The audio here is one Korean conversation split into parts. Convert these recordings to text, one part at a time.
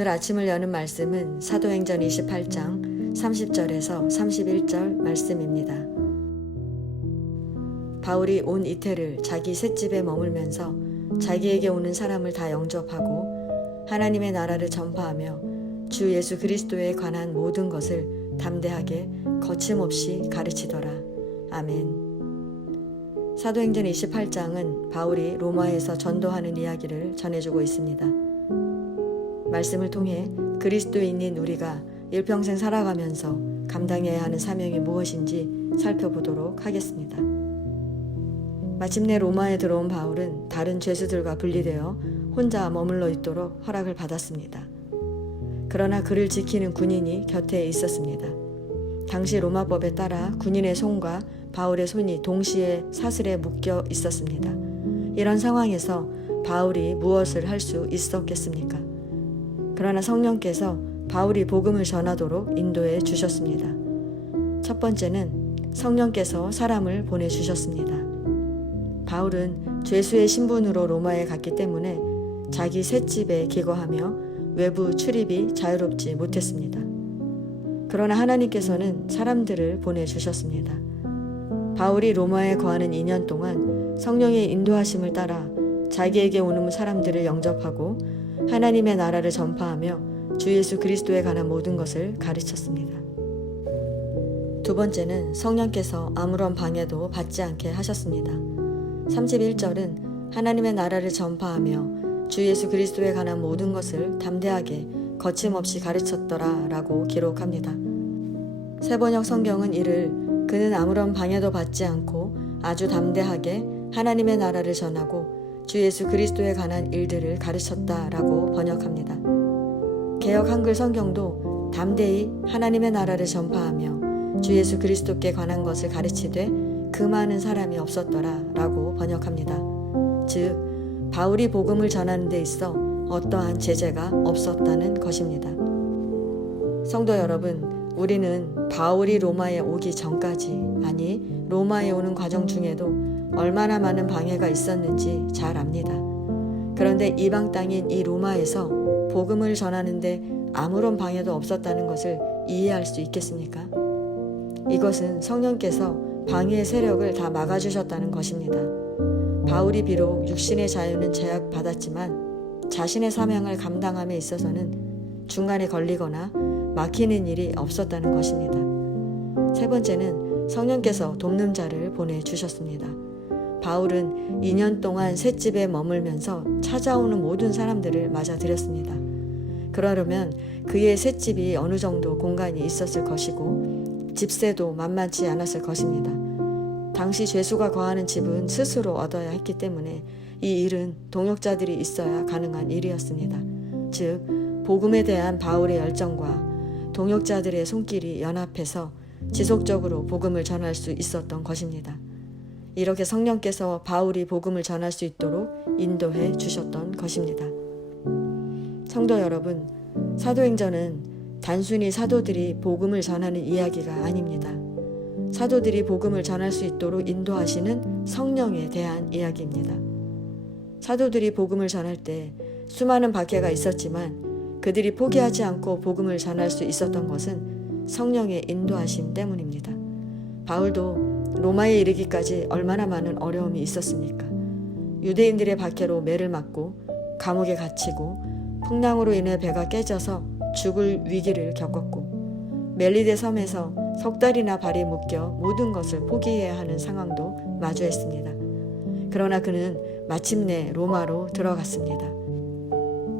오늘 아침을 여는 말씀은 사도행전 28장 30절에서 31절 말씀입니다. 바울이 온 이태를 자기 셋집에 머물면서 자기에게 오는 사람을 다 영접하고 하나님의 나라를 전파하며 주 예수 그리스도에 관한 모든 것을 담대하게 거침없이 가르치더라. 아멘. 사도행전 28장은 바울이 로마에서 전도하는 이야기를 전해주고 있습니다. 말씀을 통해 그리스도인인 우리가 일평생 살아가면서 감당해야 하는 사명이 무엇인지 살펴보도록 하겠습니다. 마침내 로마에 들어온 바울은 다른 죄수들과 분리되어 혼자 머물러 있도록 허락을 받았습니다. 그러나 그를 지키는 군인이 곁에 있었습니다. 당시 로마법에 따라 군인의 손과 바울의 손이 동시에 사슬에 묶여 있었습니다. 이런 상황에서 바울이 무엇을 할 수 있었겠습니까? 그러나 성령께서 바울이 복음을 전하도록 인도해 주셨습니다. 첫 번째는 성령께서 사람을 보내주셨습니다. 바울은 죄수의 신분으로 로마에 갔기 때문에 자기 셋집에 기거하며 외부 출입이 자유롭지 못했습니다. 그러나 하나님께서는 사람들을 보내주셨습니다. 바울이 로마에 거하는 2년 동안 성령의 인도하심을 따라 자기에게 오는 사람들을 영접하고 하나님의 나라를 전파하며 주 예수 그리스도에 관한 모든 것을 가르쳤습니다. 두 번째는 성령께서 아무런 방해도 받지 않게 하셨습니다. 31절은 하나님의 나라를 전파하며 주 예수 그리스도에 관한 모든 것을 담대하게 거침없이 가르쳤더라 라고 기록합니다. 새번역 성경은 이를 그는 아무런 방해도 받지 않고 아주 담대하게 하나님의 나라를 전하고 주 예수 그리스도에 관한 일들을 가르쳤다라고 번역합니다. 개역 한글 성경도 담대히 하나님의 나라를 전파하며 주 예수 그리스도께 관한 것을 가르치되 그 많은 사람이 없었더라라고 번역합니다. 즉 바울이 복음을 전하는 데 있어 어떠한 제재가 없었다는 것입니다. 성도 여러분, 우리는 바울이 로마에 오기 전까지, 아니 로마에 오는 과정 중에도 얼마나 많은 방해가 있었는지 잘 압니다. 그런데 이방 땅인 이 로마에서 복음을 전하는데 아무런 방해도 없었다는 것을 이해할 수 있겠습니까? 이것은 성령께서 방해의 세력을 다 막아주셨다는 것입니다. 바울이 비록 육신의 자유는 제약받았지만 자신의 사명을 감당함에 있어서는 중간에 걸리거나 막히는 일이 없었다는 것입니다. 세 번째는 성령께서 돕는 자를 보내주셨습니다. 바울은 2년 동안 셋집에 머물면서 찾아오는 모든 사람들을 맞아들였습니다. 그러려면 그의 셋집이 어느 정도 공간이 있었을 것이고 집세도 만만치 않았을 것입니다. 당시 죄수가 거하는 집은 스스로 얻어야 했기 때문에 이 일은 동역자들이 있어야 가능한 일이었습니다. 즉 복음에 대한 바울의 열정과 동역자들의 손길이 연합해서 지속적으로 복음을 전할 수 있었던 것입니다. 이렇게 성령께서 바울이 복음을 전할 수 있도록 인도해 주셨던 것입니다. 성도 여러분, 사도행전은 단순히 사도들이 복음을 전하는 이야기가 아닙니다. 사도들이 복음을 전할 수 있도록 인도하시는 성령에 대한 이야기입니다. 사도들이 복음을 전할 때 수많은 박해가 있었지만 그들이 포기하지 않고 복음을 전할 수 있었던 것은 성령의 인도하심 때문입니다. 바울도 로마에 이르기까지 얼마나 많은 어려움이 있었습니까? 유대인들의 박해로 매를 맞고 감옥에 갇히고 풍랑으로 인해 배가 깨져서 죽을 위기를 겪었고 멜리데 섬에서 석 달이나 발이 묶여 모든 것을 포기해야 하는 상황도 마주했습니다. 그러나 그는 마침내 로마로 들어갔습니다.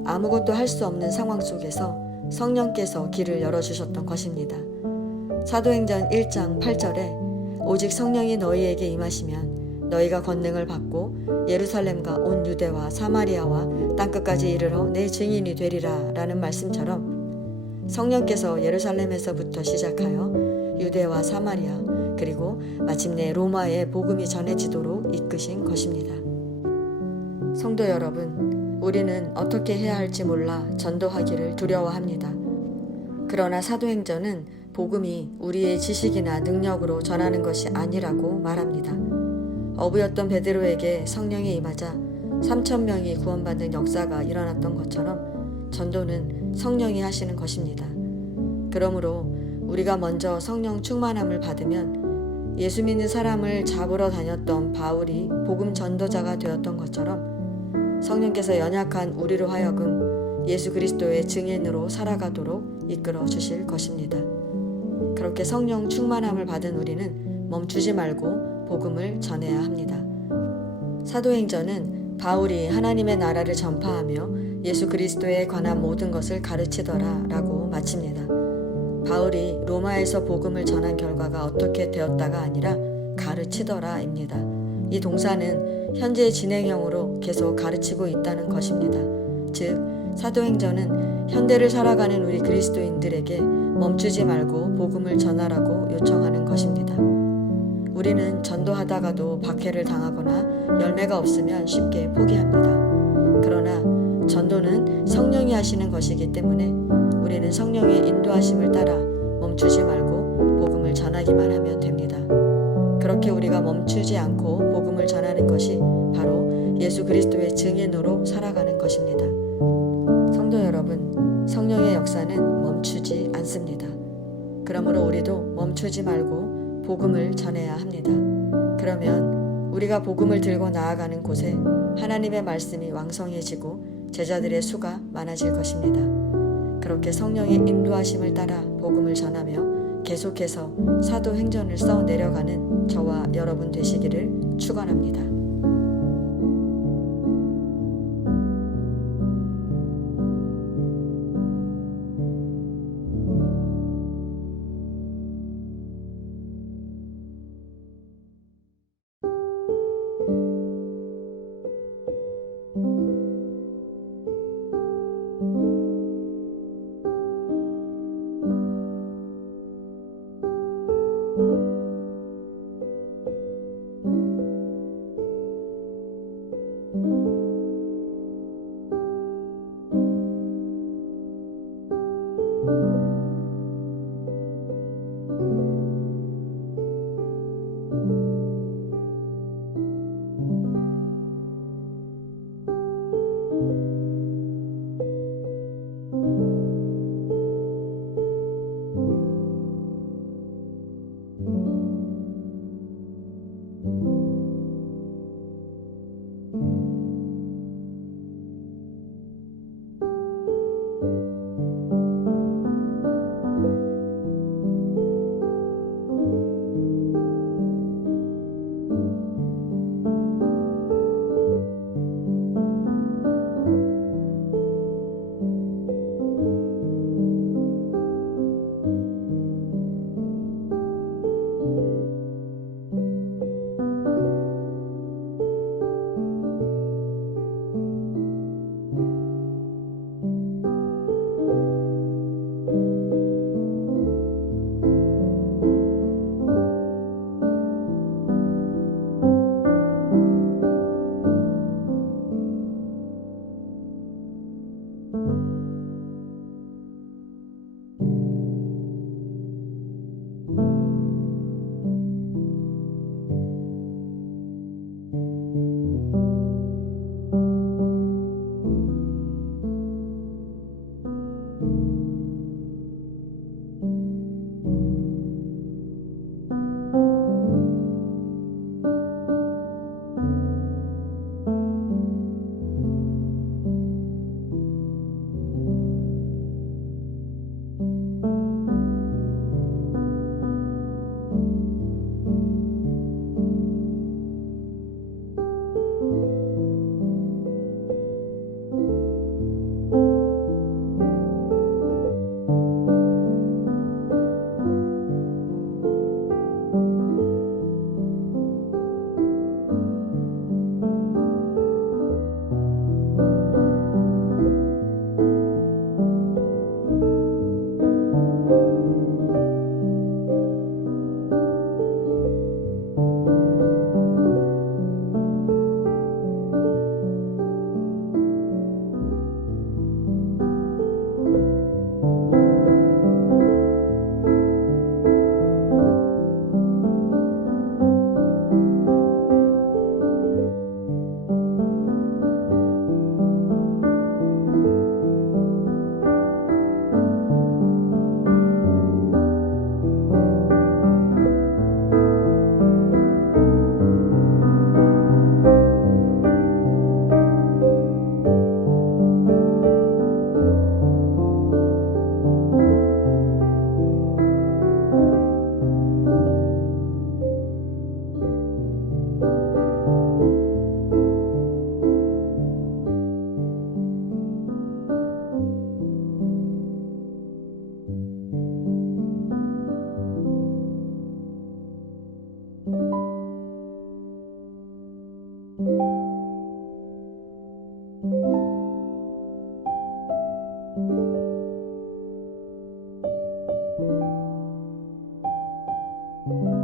아무것도 할 수 없는 상황 속에서 성령께서 길을 열어주셨던 것입니다. 사도행전 1장 8절에 오직 성령이 너희에게 임하시면 너희가 권능을 받고 예루살렘과 온 유대와 사마리아와 땅끝까지 이르러 내 증인이 되리라 라는 말씀처럼 성령께서 예루살렘에서부터 시작하여 유대와 사마리아 그리고 마침내 로마에 복음이 전해지도록 이끄신 것입니다. 성도 여러분, 우리는 어떻게 해야 할지 몰라 전도하기를 두려워합니다. 그러나 사도행전은 복음이 우리의 지식이나 능력으로 전하는 것이 아니라고 말합니다. 어부였던 베드로에게 성령이 임하자 3,000명이 구원받는 역사가 일어났던 것처럼 전도는 성령이 하시는 것입니다. 그러므로 우리가 먼저 성령 충만함을 받으면 예수 믿는 사람을 잡으러 다녔던 바울이 복음 전도자가 되었던 것처럼 성령께서 연약한 우리로 하여금 예수 그리스도의 증인으로 살아가도록 이끌어 주실 것입니다. 그렇게 성령 충만함을 받은 우리는 멈추지 말고 복음을 전해야 합니다. 사도행전은 바울이 하나님의 나라를 전파하며 예수 그리스도에 관한 모든 것을 가르치더라 라고 마칩니다. 바울이 로마에서 복음을 전한 결과가 어떻게 되었다가 아니라 가르치더라입니다. 이 동사는 현재 진행형으로 계속 가르치고 있다는 것입니다. 즉 사도행전은 현대를 살아가는 우리 그리스도인들에게 멈추지 말고 복음을 전하라고 요청하는 것입니다. 우리는 전도하다가도 박해를 당하거나 열매가 없으면 쉽게 포기합니다. 그러나 전도는 성령이 하시는 것이기 때문에 우리는 성령의 인도하심을 따라 멈추지 말고 복음을 전하기만 하면 됩니다. 그렇게 우리가 멈추지 않고 복음을 전하는 것이 바로 예수 그리스도의 증인으로 살아가는 것입니다. 성도 여러분, 성령의 역사는 멈추지 않습니다. 그러므로 우리도 멈추지 말고 복음을 전해야 합니다. 그러면 우리가 복음을 들고 나아가는 곳에 하나님의 말씀이 왕성해지고 제자들의 수가 많아질 것입니다. 그렇게 성령의 인도하심을 따라 복음을 전하며 계속해서 사도행전을 써 내려가는 저와 여러분 되시기를 축원합니다. 아멘.